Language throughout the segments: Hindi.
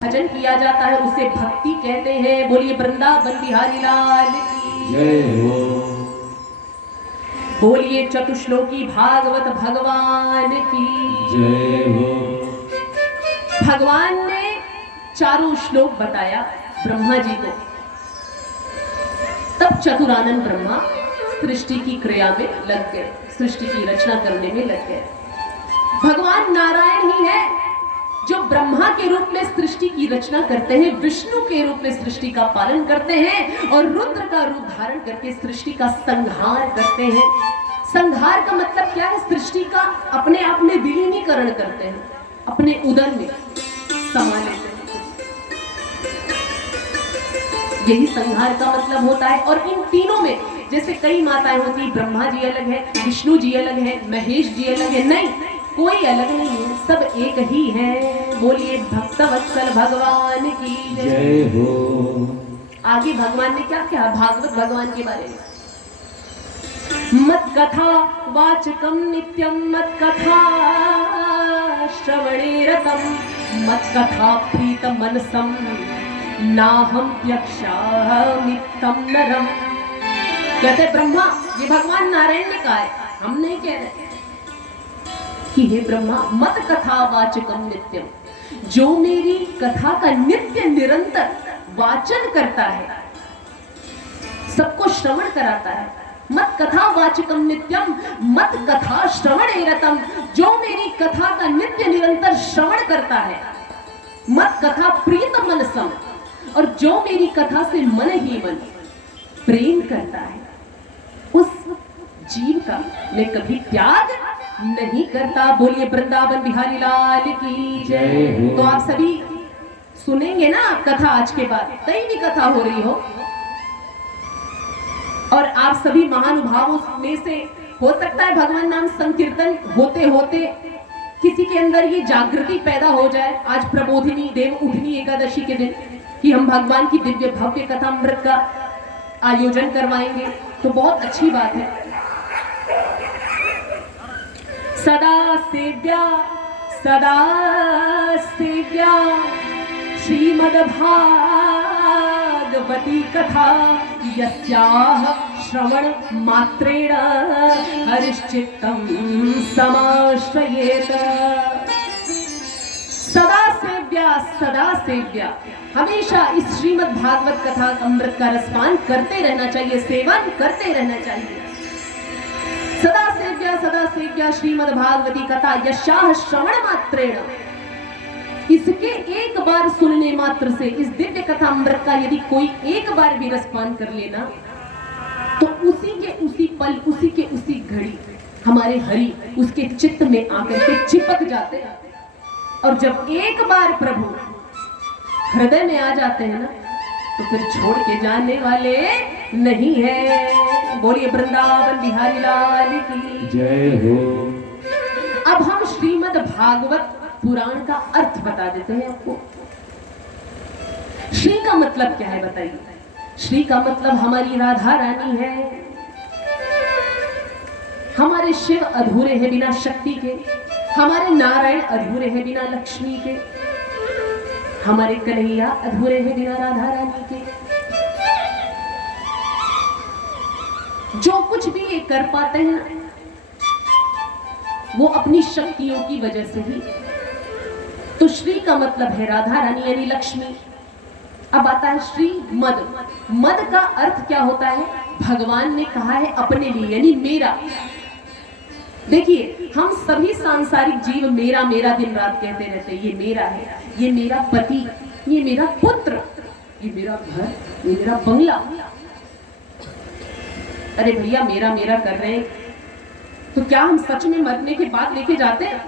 भजन किया जाता है उसे भक्ति कहते हैं। बोलिए वृंदावन बिहारी लाल की जय हो। बोलिए चतुश्लोकी भागवत भगवान की जय हो। भगवान ने चारों श्लोक बताया ब्रह्मा जी को, तब चतुरानन ब्रह्मा सृष्टि की क्रिया में लग गए, सृष्टि की रचना करने में लग गए। भगवान नारायण ही है जो ब्रह्मा के रूप में सृष्टि की रचना करते हैं, विष्णु के रूप में सृष्टि का पालन करते हैं और रुद्र का रूप धारण करके सृष्टि का संहार करते हैं। संहार का मतलब क्या है? सृष्टि का अपने आप में विलीनीकरण करते हैं, अपने उदर में समा लेते हैं। यही संहार का मतलब होता है। और इन तीनों में जैसे कई माताएं होती, ब्रह्मा जी अलग है, विष्णु जी अलग है, महेश जी अलग है, नहीं, कोई अलग नहीं है, सब एक ही है। बोलिए भक्तवत्सल भगवान की जय हो। आगे भगवान ने क्या कहा भागवत भगवान के बारे में? मत कथा वाचकम नित्यम मत कथा श्रवणे रतम मत कथा प्रीत मनसम नाहम यक्षामि तम नरम। कहते ब्रह्मा, ये भगवान नारायण ने कहा है, हम नहीं कह रहे कि हे ब्रह्मा मत कथा वाचकम नित्यम, जो मेरी कथा का नित्य निरंतर वाचन करता है, सबको श्रवण कराता है। मत कथा वाचकम नित्यम मत कथा श्रवणे रतम, जो मेरी कथा का नित्य निरंतर श्रवण करता है। मत कथा प्रीत मनसम, और जो मेरी कथा से मन ही मन प्रेम करता है, उस जीव का मैं कभी त्याग नहीं करता। बोलिए वृंदावन बिहारी लाल की जय। तो आप सभी सुनेंगे ना कथा आज के बाद, कहीं भी कथा हो रही हो, और आप सभी महानुभावों में से हो सकता है भगवान नाम संकीर्तन होते होते किसी के अंदर ये जागृति पैदा हो जाए। आज प्रबोधिनी देव उठनी एकादशी के दिन कि हम भगवान की दिव्य भव्य कथामृत का आयोजन करवाएंगे, तो बहुत अच्छी बात है। सदा सेव्या श्रीमद् भागवती कथा यस्याः श्रवण मात्रेण हरिश्चित्तं समाश्रयेत। सदा सेव्या हमेशा इस श्रीमद् भागवत कथा अमृत का रसपान करते रहना चाहिए, सेवन करते रहना चाहिए। सदा सेव्या श्रीमद् भागवती कथा यस्याः श्रवण मात्रेण, इसके एक बार सुनने मात्र से, इस दिव्य कथा अमृत का यदि कोई एक बार भी रसपान कर लेना, तो उसी के उसी पल, उसी के उसी घड़ी हमारे हरि उसके चित्त में आकर के चिपक जाते हैं। और जब एक बार प्रभु हृदय में आ जाते हैं ना, तो फिर छोड़ के जाने वाले नहीं है। बोलिए वृंदावन बिहारी लाल की जय हो। अब हम श्रीमद् भागवत पुराण का अर्थ बता देते हैं आपको। श्री का मतलब क्या है बताइए? श्री का मतलब हमारी राधा रानी है। हमारे शिव अधूरे हैं बिना शक्ति के, हमारे नारायण अधूरे हैं बिना लक्ष्मी के, हमारे कन्हैया अधूरे हैं बिना राधा रानी के। जो कुछ भी ये कर पाते हैं वो अपनी शक्तियों की वजह से ही। तो श्री का मतलब है राधा रानी यानी लक्ष्मी। अब आता है श्री मद। मद का अर्थ क्या होता है? भगवान ने कहा है अपने लिए यानी मेरा। देखिए हम सभी सांसारिक जीव मेरा मेरा दिन रात कहते रहते हैं, ये मेरा है, ये मेरा पति, ये मेरा पुत्र, ये मेरा घर, ये मेरा बंगला। अरे भैया मेरा मेरा कर रहे हैं, तो क्या हम सच में मरने के बाद लेके जाते हैं?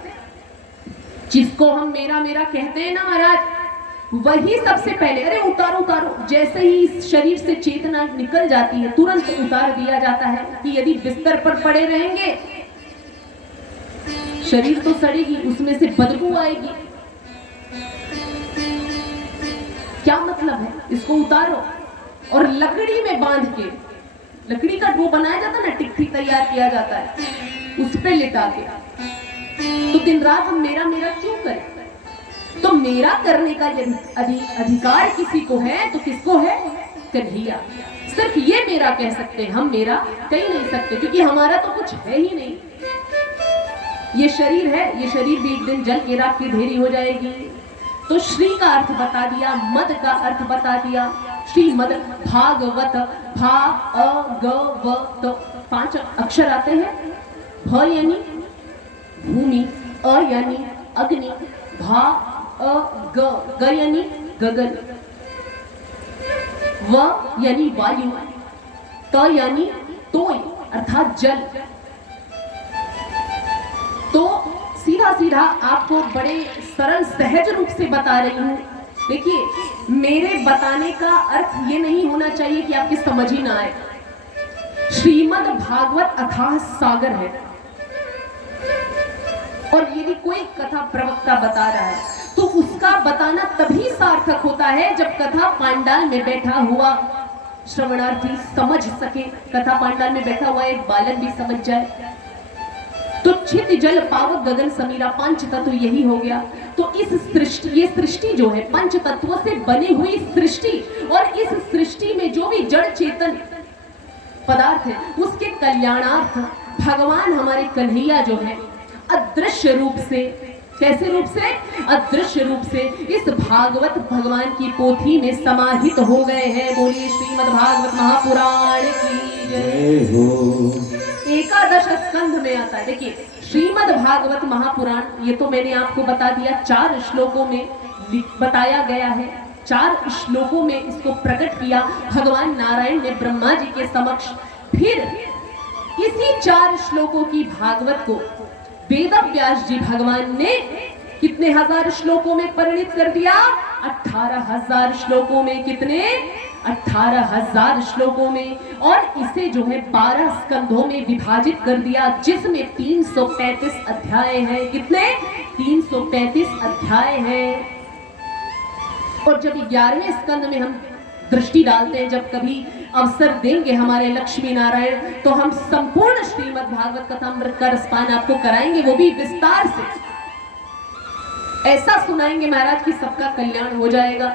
जिसको हम मेरा मेरा कहते हैं ना महाराज, वही सबसे पहले अरे उतारो उतारो, जैसे ही इस शरीर से चेतना निकल जाती है तुरंत उतार दिया जाता है कि यदि बिस्तर पर पड़े रहेंगे शरीर तो सड़ेगी, उसमें से बदबू आएगी। क्या मतलब है? इसको उतारो और लकड़ी में बांध के, लकड़ी का वो बनाया जाता है ना, टिक्की तैयार किया जाता है, उस पे लिटा के। तो दिन रात हम मेरा मेरा क्यों करें? तो मेरा करने का यदि अधिकार किसी को है तो किसको है? कन्हैया। सिर्फ ये मेरा कह सकते हैं, हम मेरा कह नहीं सकते, क्योंकि हमारा तो कुछ है ही नहीं। ये शरीर है, ये शरीर भी एक दिन जल के राख की ढेरी हो जाएगी। तो श्री का अर्थ बता दिया, मद का अर्थ बता दिया। श्रीमद भागवत, भा अ ग व त, 5 अक्षर आते हैं। भ यानी भूमि, अ यानी अग्नि, भा अ ग यानी गगन, व यानी वायु, त यानी तोय अर्थात जल। तो सीधा सीधा आपको बड़े सरल सहज रूप से बता रही हूं। देखिए, मेरे बताने का अर्थ ये नहीं होना चाहिए कि आपकी समझ ही ना आए। श्रीमद् भागवत अथाह सागर है, और यदि कोई कथा प्रवक्ता बता रहा है तो उसका बताना तभी सार्थक होता है जब कथा पांडाल में बैठा हुआ श्रवणार्थी समझ सके। कथा पांडाल में बैठा हुआ एक बालक भी समझ जाए। तो छित जल पावक गगन समीरा, 5 तत्व यही हो गया। तो इस सृष्टि, ये सृष्टि जो है 5 तत्वों से बनी हुई सृष्टि, और इस सृष्टि में जो भी जड़ चेतन पदार्थ है उसके कल्याणार्थ भगवान हमारे कन्हैया जो है अदृश्य रूप से, कैसे रूप से? अदृश्य रूप से इस भागवत भगवान की पोथी में समाहित हो गए हैं। बोलिए श्रीमद् भागवत महापुराण की जय हो। 11 स्कंध में आता है। देखिए, श्रीमद् भागवत महापुराण, ये तो मैंने आपको बता दिया 4 श्लोकों में बताया गया है। 4 श्लोकों में इसको प्रकट किया भगवान नारायण ने ब्रह्मा जी के समक्ष। फिर इसी 4 श्लोकों की भागवत को वेद व्यास जी भगवान ने कितने हजार श्लोकों में परिणित कर दिया? 18,000 श्लोकों में। कितने? 18,000 श्लोकों में। और इसे जो है 12 स्कंधों में विभाजित कर दिया, जिसमें 335 अध्याय हैं। कितने? 335 अध्याय हैं। और जब 11वें स्कंद में हम दृष्टि डालते हैं, जब कभी अवसर देंगे हमारे लक्ष्मी नारायण, तो हम संपूर्ण श्रीमद् भागवत कथामृत का रसपान आपको कराएंगे, वो भी विस्तार से। ऐसा सुनाएंगे महाराज कि सबका कल्याण हो जाएगा।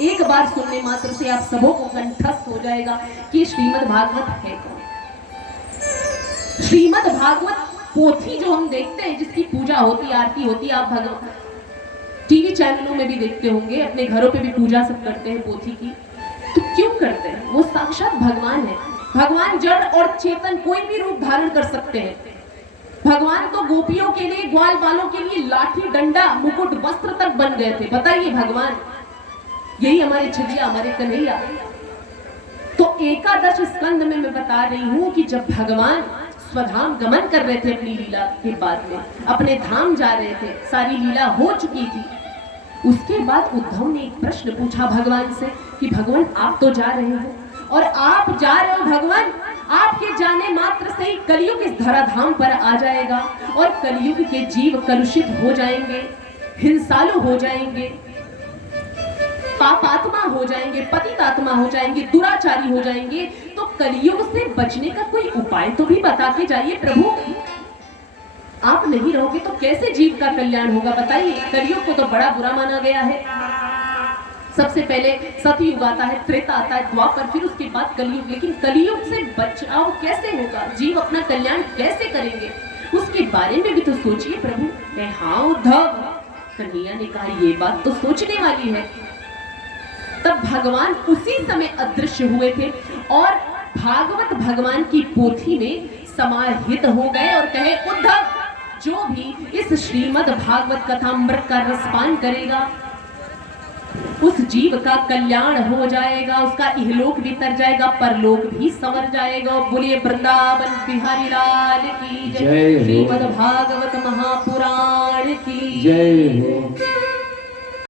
एक बार सुनने मात्र से आप सबों को कंठस्थ हो जाएगा कि श्रीमद् भागवत है कौन। श्रीमद् भागवत पोथी जो हम देखते हैं, जिसकी पूजा होती, आरती होती, आप भगवान टीवी चैनलों में भी देखते होंगे, अपने घरों पे भी पूजा सब करते हैं पोथी की। तो क्यों करते हैं? वो साक्षात भगवान है। भगवान जड़ और चेतन कोई भी रूप धारण कर सकते हैं। भगवान तो गोपियों के लिए, ग्वाल बालों के लिए लाठी, डंडा, मुकुट, वस्त्र तक बन गए थे। बताइए, भगवान यही हमारे छजिया, हमारे कन्हैया। तो 11 स्कंद में मैं बता रही हूं कि जब भगवान स्वधाम गमन कर रहे थे अपनी लीला के बाद में, अपने धाम जा रहे थे, सारी लीला हो चुकी थी। उसके बाद उद्धव ने एक प्रश्न पूछा भगवान से कि भगवान आप तो जा रहे हो, और आप जा रहे हो भगवान, आपके जाने मात्र से ही कलयुग इस धराधाम पर आ जाएगा, और कलयुग के जीव कलुषित हो जाएंगे, हिंसालु हो जाएंगे, पापात्मा हो जाएंगे, पतितात्मा हो जाएंगे, दुराचारी हो जाएंगे। तो कलयुग से बचने का कोई उपाय तो भी बता के जाइए प्रभु। आप नहीं रहोगे तो कैसे जीव का कल्याण होगा? बताइए। कलयुग को तो बड़ा बुरा माना गया है। सबसे पहले सतयुग आता है, त्रेता आता है, द्वापर, फिर उसके बाद कलयुग। लेकिन कलयुग से बचाव कैसे होगा? जीव अपना कल्याण कैसे करेंगे? उसके बारे में भी तो सोचिए प्रभु। हाँ उद्धव, कन्हैया ने कहा ये बात तो सोचने वाली है। तब भगवान उसी समय अदृश्य हुए थे और भागवत भगवान की पोथी में समाहित हो गए और कहे, उद्धव, जो भी इस श्रीमद् भागवत कथामृत का रसपान करेगा उस जीव का कल्याण हो जाएगा, उसका इहलोक भी तर जाएगा, परलोक भी संवर जाएगा। बोलिए वृंदावन बिहारी लाल की जय। श्रीमद् भागवत महापुराण की जय हो।